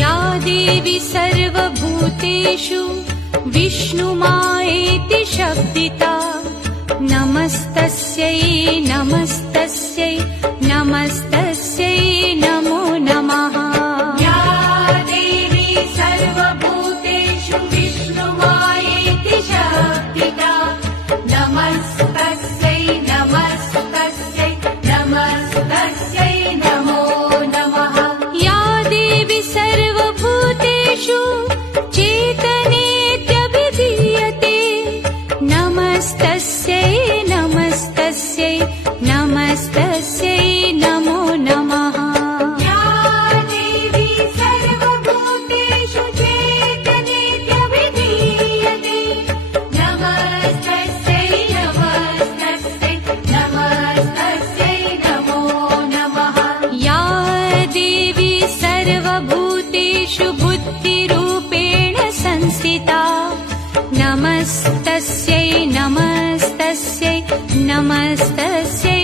या देवी सर्वभूतेषु विष्णुमायेति शब्दिता नमस्तस्यै नमस्तस्यै नमस्तस्यै नमो नमः। या देवी सर्वभूतेषु विष्णुमायेति शब्दिता नमस्तस्यै नमस्तस्यै नमस्तस्यै नमो नमः। या देवी सर्वभूतेषु चेतनेत्यभिधीयते नमस्तस्यै नमस्तस्यै नमस्तस्यै नमो नमः। या देवी सर्वभूतेषु चेतनेत्यभिधीयते नमस्तस्यै नमस्तस्यै नमस्तस्यै नमो नमः। या देवी सर्वभूतेषु बुद्धिरूपेण संस्थिता नमस्तस्यै नमस्तस्यै नमस्तस्यै